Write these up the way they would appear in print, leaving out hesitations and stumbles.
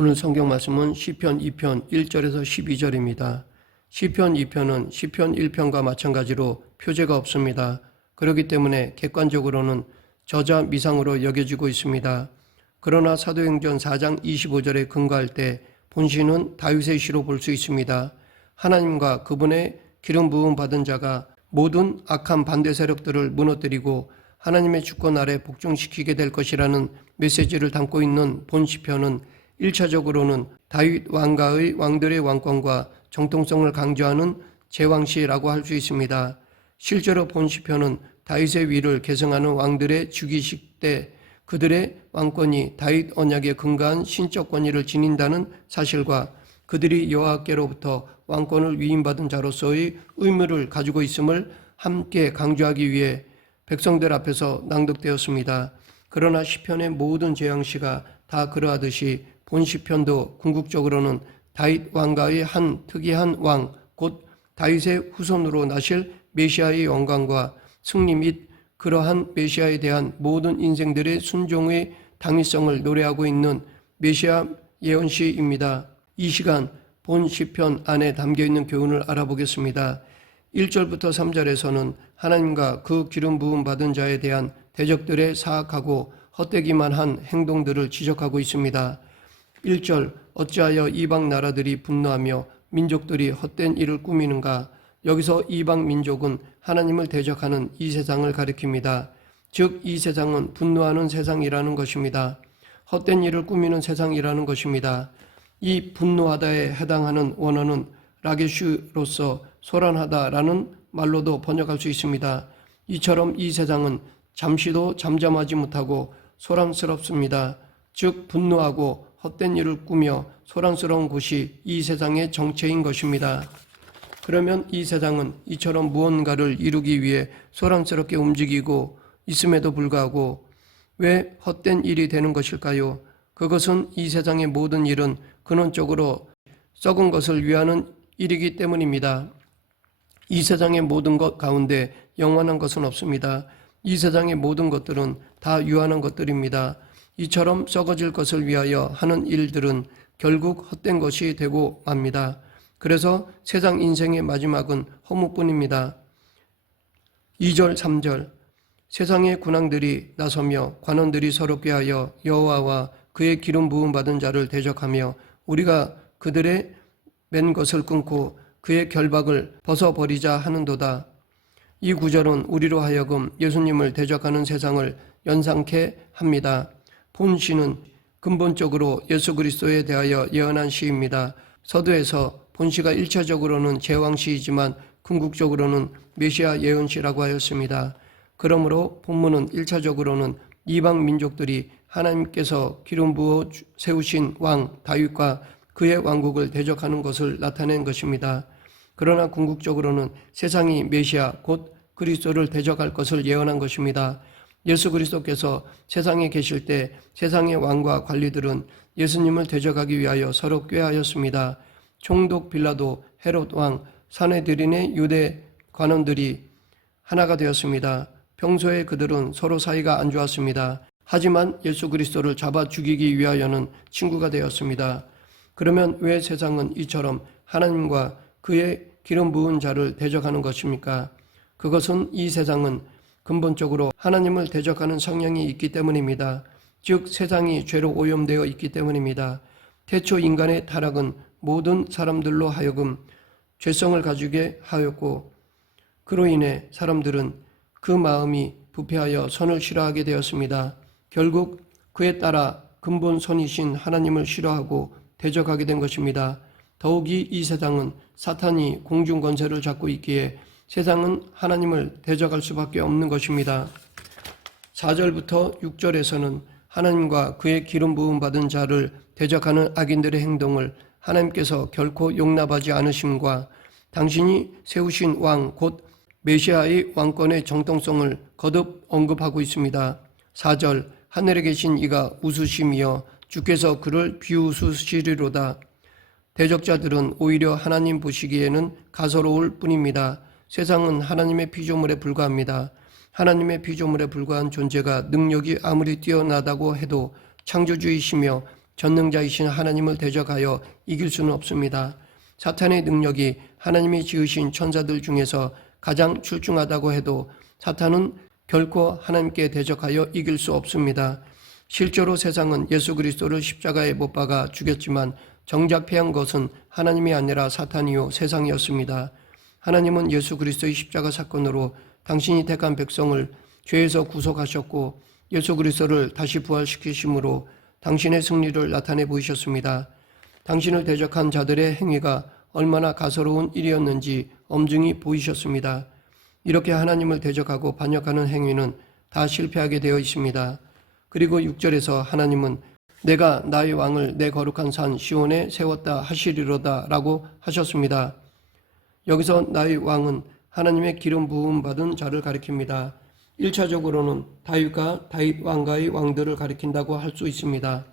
오늘 성경 말씀은 시편 2편 1절에서 12절입니다. 시편 2편은 시편 1편과 마찬가지로 표제가 없습니다. 그렇기 때문에 객관적으로는 저자 미상으로 여겨지고 있습니다. 그러나 사도행전 4장 25절에 근거할 때 본시는 다윗의 시로 볼 수 있습니다. 하나님과 그분의 기름 부음 받은 자가 모든 악한 반대 세력들을 무너뜨리고 하나님의 주권 아래 복종시키게 될 것이라는 메시지를 담고 있는 본 시편은 1차적으로는 다윗 왕가의 왕들의 왕권과 정통성을 강조하는 제왕시라고 할 수 있습니다. 실제로 본 시편은 다윗의 위를 계승하는 왕들의 즉위식 때 그들의 왕권이 다윗 언약에 근거한 신적 권위를 지닌다는 사실과 그들이 여호와께로부터 왕권을 위임받은 자로서의 의무를 가지고 있음을 함께 강조하기 위해 백성들 앞에서 낭독되었습니다. 그러나 시편의 모든 제왕시가 다 그러하듯이 본 시편도 궁극적으로는 다윗 왕가의 한 특이한 왕, 곧 다윗의 후손으로 나실 메시아의 영광과 승리 및 그러한 메시아에 대한 모든 인생들의 순종의 당위성을 노래하고 있는 메시아 예언시입니다. 이 시간 본 시편 안에 담겨있는 교훈을 알아보겠습니다. 1절부터 3절에서는 하나님과 그 기름 부음 받은 자에 대한 대적들의 사악하고 헛되기만 한 행동들을 지적하고 있습니다. 1절 어찌하여 이방 나라들이 분노하며 민족들이 헛된 일을 꾸미는가. 여기서 이방 민족은 하나님을 대적하는 이 세상을 가리킵니다. 즉 이 세상은 분노하는 세상이라는 것입니다. 헛된 일을 꾸미는 세상이라는 것입니다. 이 분노하다에 해당하는 원어는 라게슈로서 소란하다라는 말로도 번역할 수 있습니다. 이처럼 이 세상은 잠시도 잠잠하지 못하고 소란스럽습니다. 즉 분노하고 헛된 일을 꾸며 소란스러운 곳이 이 세상의 정체인 것입니다. 그러면 이 세상은 이처럼 무언가를 이루기 위해 소란스럽게 움직이고 있음에도 불구하고 왜 헛된 일이 되는 것일까요? 그것은 이 세상의 모든 일은 근원적으로 썩은 것을 위하는 일이기 때문입니다. 이 세상의 모든 것 가운데 영원한 것은 없습니다. 이 세상의 모든 것들은 다 유한한 것들입니다. 이처럼 썩어질 것을 위하여 하는 일들은 결국 헛된 것이 되고 맙니다. 그래서 세상 인생의 마지막은 허무뿐입니다. 2절 3절 세상의 군왕들이 나서며 관원들이 서로 꾀하여 여호와와 그의 기름 부음 받은 자를 대적하며 우리가 그들의 맨 것을 끊고 그의 결박을 벗어버리자 하는도다. 이 구절은 우리로 하여금 예수님을 대적하는 세상을 연상케 합니다. 본 시는 근본적으로 예수 그리스도에 대하여 예언한 시입니다. 서두에서 본 시가 1차적으로는 제왕시이지만 궁극적으로는 메시아 예언시라고 하였습니다. 그러므로 본문은 1차적으로는 이방 민족들이 하나님께서 기름 부어 세우신 왕 다윗과 그의 왕국을 대적하는 것을 나타낸 것입니다. 그러나 궁극적으로는 세상이 메시아 곧 그리스도를 대적할 것을 예언한 것입니다. 예수 그리스도께서 세상에 계실 때 세상의 왕과 관리들은 예수님을 대적하기 위하여 서로 꾀하였습니다. 총독 빌라도, 헤롯 왕, 사내들인의 유대 관원들이 하나가 되었습니다. 평소에 그들은 서로 사이가 안 좋았습니다. 하지만 예수 그리스도를 잡아 죽이기 위하여는 친구가 되었습니다. 그러면 왜 세상은 이처럼 하나님과 그의 기름 부은 자를 대적하는 것입니까? 그것은 이 세상은 근본적으로 하나님을 대적하는 성향이 있기 때문입니다. 즉 세상이 죄로 오염되어 있기 때문입니다. 태초 인간의 타락은 모든 사람들로 하여금 죄성을 가지게 하였고 그로 인해 사람들은 그 마음이 부패하여 선을 싫어하게 되었습니다. 결국 그에 따라 근본 선이신 하나님을 싫어하고 대적하게 된 것입니다. 더욱이 이 세상은 사탄이 공중 권세를 잡고 있기에 세상은 하나님을 대적할 수밖에 없는 것입니다. 4절부터 6절에서는 하나님과 그의 기름 부음 받은 자를 대적하는 악인들의 행동을 하나님께서 결코 용납하지 않으심과 당신이 세우신 왕 곧 메시아의 왕권의 정통성을 거듭 언급하고 있습니다. 4절 하늘에 계신 이가 웃으시며 주께서 그를 비웃으시리로다. 대적자들은 오히려 하나님 보시기에는 가소로울 뿐입니다. 세상은 하나님의 피조물에 불과합니다. 하나님의 피조물에 불과한 존재가 능력이 아무리 뛰어나다고 해도 창조주이시며 전능자이신 하나님을 대적하여 이길 수는 없습니다. 사탄의 능력이 하나님이 지으신 천사들 중에서 가장 출중하다고 해도 사탄은 결코 하나님께 대적하여 이길 수 없습니다. 실제로 세상은 예수 그리스도를 십자가에 못 박아 죽였지만 정작 패한 것은 하나님이 아니라 사탄이요 세상이었습니다. 하나님은 예수 그리스도의 십자가 사건으로 당신이 택한 백성을 죄에서 구속하셨고 예수 그리스도를 다시 부활시키심으로 당신의 승리를 나타내 보이셨습니다. 당신을 대적한 자들의 행위가 얼마나 가소로운 일이었는지 엄중히 보이셨습니다. 이렇게 하나님을 대적하고 반역하는 행위는 다 실패하게 되어 있습니다. 그리고 6절에서 하나님은 내가 나의 왕을 내 거룩한 산 시온에 세웠다 하시리로다 라고 하셨습니다. 여기서 나의 왕은 하나님의 기름 부음 받은 자를 가리킵니다. 1차적으로는 다윗과 다윗 왕가의 왕들을 가리킨다고 할 수 있습니다.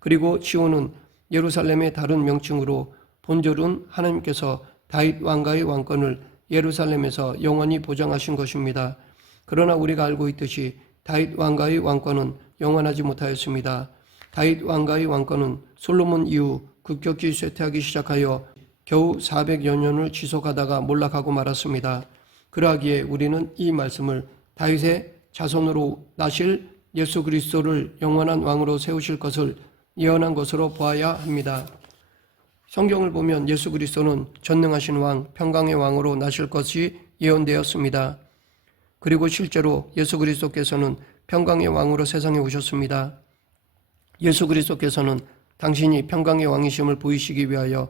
그리고 시온은 예루살렘의 다른 명칭으로 본절은 하나님께서 다윗 왕가의 왕권을 예루살렘에서 영원히 보장하신 것입니다. 그러나 우리가 알고 있듯이 다윗 왕가의 왕권은 영원하지 못하였습니다. 다윗 왕가의 왕권은 솔로몬 이후 급격히 쇠퇴하기 시작하여 겨우 400여 년을 지속하다가 몰락하고 말았습니다. 그러하기에 우리는 이 말씀을 다윗의 자손으로 나실 예수 그리스도를 영원한 왕으로 세우실 것을 예언한 것으로 보아야 합니다. 성경을 보면 예수 그리스도는 전능하신 왕, 평강의 왕으로 나실 것이 예언되었습니다. 그리고 실제로 예수 그리스도께서는 평강의 왕으로 세상에 오셨습니다. 예수 그리스도께서는 당신이 평강의 왕이심을 보이시기 위하여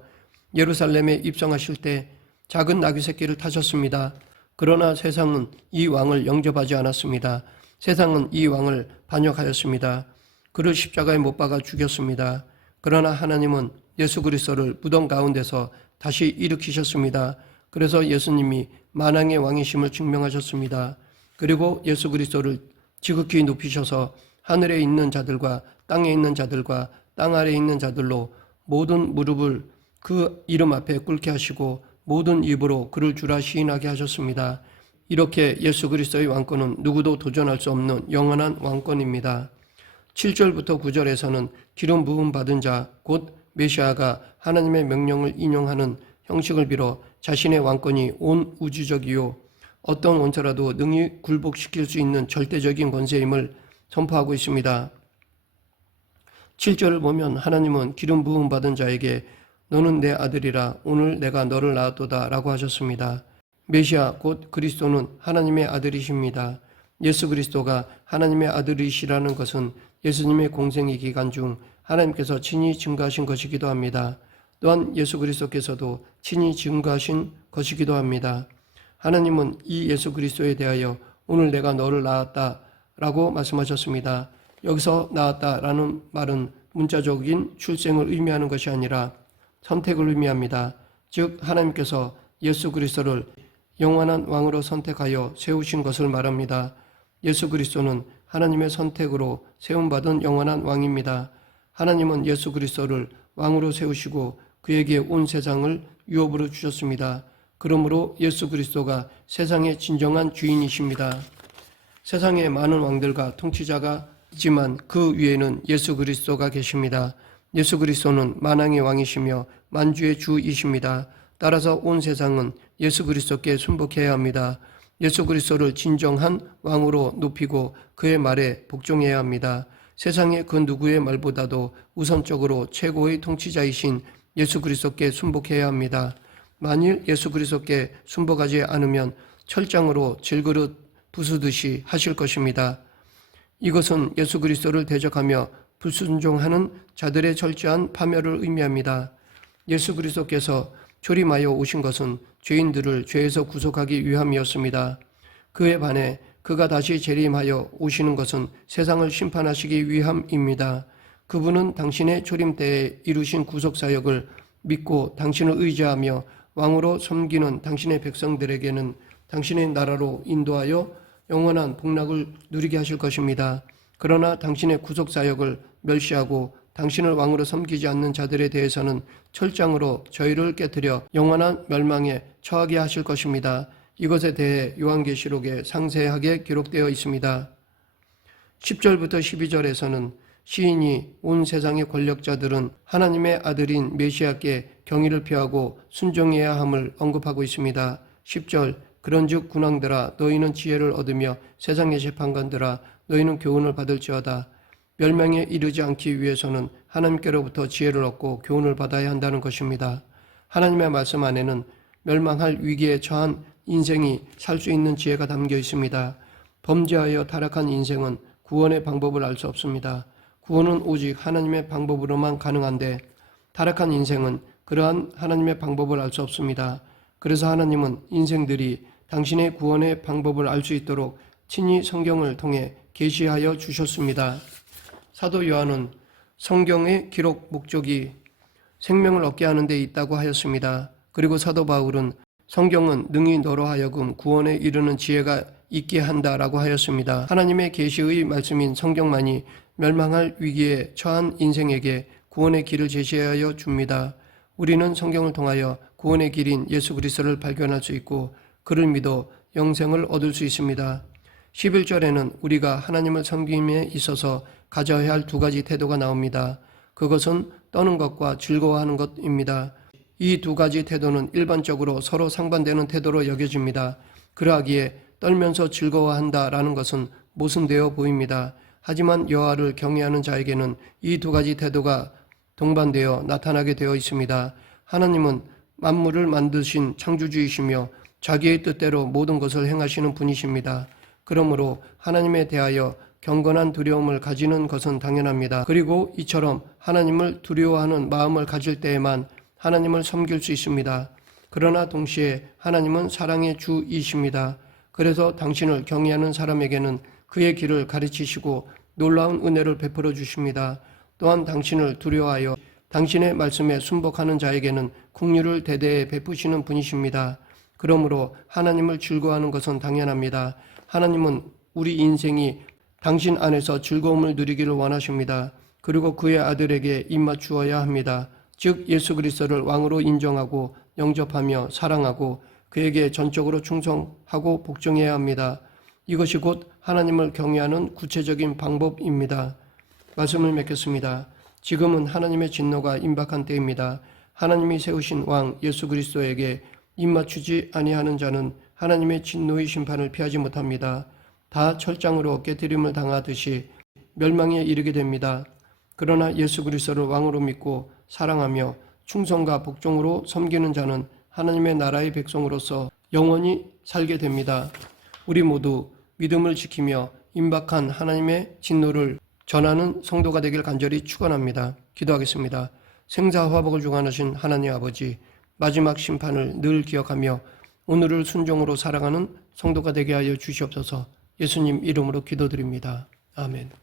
예루살렘에 입성하실 때 작은 나귀 새끼를 타셨습니다. 그러나 세상은 이 왕을 영접하지 않았습니다. 세상은 이 왕을 반역하였습니다. 그를 십자가에 못 박아 죽였습니다. 그러나 하나님은 예수 그리스도를 무덤 가운데서 다시 일으키셨습니다. 그래서 예수님이 만왕의 왕이심을 증명하셨습니다. 그리고 예수 그리스도를 지극히 높이셔서 하늘에 있는 자들과 땅에 있는 자들과 땅 아래에 있는 자들로 모든 무릎을 그 이름 앞에 꿇게 하시고 모든 입으로 그를 주라 시인하게 하셨습니다. 이렇게 예수 그리스도의 왕권은 누구도 도전할 수 없는 영원한 왕권입니다. 7절부터 9절에서는 기름 부음 받은 자, 곧 메시아가 하나님의 명령을 인용하는 형식을 빌어 자신의 왕권이 온 우주적이요 어떤 원처라도 능히 굴복시킬 수 있는 절대적인 권세임을 선포하고 있습니다. 7절을 보면 하나님은 기름 부음 받은 자에게 너는 내 아들이라 오늘 내가 너를 낳았도다 라고 하셨습니다. 메시아 곧 그리스도는 하나님의 아들이십니다. 예수 그리스도가 하나님의 아들이시라는 것은 예수님의 공생의 기간 중 하나님께서 친히 증거하신 것이기도 합니다. 또한 예수 그리스도께서도 친히 증거하신 것이기도 합니다. 하나님은 이 예수 그리스도에 대하여 오늘 내가 너를 낳았다 라고 말씀하셨습니다. 여기서 낳았다라는 말은 문자적인 출생을 의미하는 것이 아니라 선택을 의미합니다. 즉 하나님께서 예수 그리스도를 영원한 왕으로 선택하여 세우신 것을 말합니다. 예수 그리스도는 하나님의 선택으로 세움받은 영원한 왕입니다. 하나님은 예수 그리스도를 왕으로 세우시고 그에게 온 세상을 유업으로 주셨습니다. 그러므로 예수 그리스도가 세상의 진정한 주인이십니다. 세상에 많은 왕들과 통치자가 있지만 그 위에는 예수 그리스도가 계십니다. 예수 그리스도는 만왕의 왕이시며 만주의 주이십니다. 따라서 온 세상은 예수 그리스도께 순복해야 합니다. 예수 그리스도를 진정한 왕으로 높이고 그의 말에 복종해야 합니다. 세상의 그 누구의 말보다도 우선적으로 최고의 통치자이신 예수 그리스도께 순복해야 합니다. 만일 예수 그리스도께 순복하지 않으면 철장으로 질그릇 부수듯이 하실 것입니다. 이것은 예수 그리스도를 대적하며 불순종하는 자들의 철저한 파멸을 의미합니다. 예수 그리스도께서 조림하여 오신 것은 죄인들을 죄에서 구속하기 위함이었습니다. 그에 반해 그가 다시 재림하여 오시는 것은 세상을 심판하시기 위함입니다. 그분은 당신의 조림 때에 이루신 구속사역을 믿고 당신을 의지하며 왕으로 섬기는 당신의 백성들에게는 당신의 나라로 인도하여 영원한 복락을 누리게 하실 것입니다. 그러나 당신의 구속사역을 멸시하고 당신을 왕으로 섬기지 않는 자들에 대해서는 철장으로 저희를 깨뜨려 영원한 멸망에 처하게 하실 것입니다. 이것에 대해 요한계시록에 상세하게 기록되어 있습니다. 10절부터 12절에서는 시인이 온 세상의 권력자들은 하나님의 아들인 메시아께 경의를 표하고 순종해야 함을 언급하고 있습니다. 10절 그런즉 군왕들아 너희는 지혜를 얻으며 세상의 재판관들아 너희는 교훈을 받을지어다. 멸망에 이르지 않기 위해서는 하나님께로부터 지혜를 얻고 교훈을 받아야 한다는 것입니다. 하나님의 말씀 안에는 멸망할 위기에 처한 인생이 살 수 있는 지혜가 담겨 있습니다. 범죄하여 타락한 인생은 구원의 방법을 알 수 없습니다. 구원은 오직 하나님의 방법으로만 가능한데 타락한 인생은 그러한 하나님의 방법을 알 수 없습니다. 그래서 하나님은 인생들이 당신의 구원의 방법을 알 수 있도록 친히 성경을 통해 계시하여 주셨습니다. 사도 요한은 성경의 기록 목적이 생명을 얻게 하는 데 있다고 하였습니다. 그리고 사도 바울은 성경은 능히 너로 하여금 구원에 이르는 지혜가 있게 한다라고 하였습니다. 하나님의 계시의 말씀인 성경만이 멸망할 위기에 처한 인생에게 구원의 길을 제시하여 줍니다. 우리는 성경을 통하여 구원의 길인 예수 그리스도를 발견할 수 있고 그를 믿어 영생을 얻을 수 있습니다. 11절에는 우리가 하나님을 섬김에 있어서 가져야 할 두 가지 태도가 나옵니다. 그것은 떠는 것과 즐거워하는 것입니다. 이 두 가지 태도는 일반적으로 서로 상반되는 태도로 여겨집니다. 그러하기에 떨면서 즐거워한다라는 것은 모순되어 보입니다. 하지만 여호와를 경외하는 자에게는 이 두 가지 태도가 동반되어 나타나게 되어 있습니다. 하나님은 만물을 만드신 창조주이시며 자기의 뜻대로 모든 것을 행하시는 분이십니다. 그러므로 하나님에 대하여 경건한 두려움을 가지는 것은 당연합니다. 그리고 이처럼 하나님을 두려워하는 마음을 가질 때에만 하나님을 섬길 수 있습니다. 그러나 동시에 하나님은 사랑의 주이십니다. 그래서 당신을 경외하는 사람에게는 그의 길을 가르치시고 놀라운 은혜를 베풀어 주십니다. 또한 당신을 두려워하여 당신의 말씀에 순복하는 자에게는 긍휼을 대대에 베푸시는 분이십니다. 그러므로 하나님을 즐거워하는 것은 당연합니다. 하나님은 우리 인생이 당신 안에서 즐거움을 누리기를 원하십니다. 그리고 그의 아들에게 입맞추어야 합니다. 즉 예수 그리스도를 왕으로 인정하고 영접하며 사랑하고 그에게 전적으로 충성하고 복종해야 합니다. 이것이 곧 하나님을 경외하는 구체적인 방법입니다. 말씀을 맺겠습니다. 지금은 하나님의 진노가 임박한 때입니다. 하나님이 세우신 왕 예수 그리스도에게 입맞추지 아니하는 자는 하나님의 진노의 심판을 피하지 못합니다. 다 철장으로 깨뜨림을 당하듯이 멸망에 이르게 됩니다. 그러나 예수 그리스도를 왕으로 믿고 사랑하며 충성과 복종으로 섬기는 자는 하나님의 나라의 백성으로서 영원히 살게 됩니다. 우리 모두 믿음을 지키며 임박한 하나님의 진노를 전하는 성도가 되길 간절히 축원합니다. 기도하겠습니다. 생사화복을 주관하신 하나님 아버지, 마지막 심판을 늘 기억하며 오늘을 순종으로 살아가는 성도가 되게 하여 주시옵소서. 예수님 이름으로 기도드립니다. 아멘.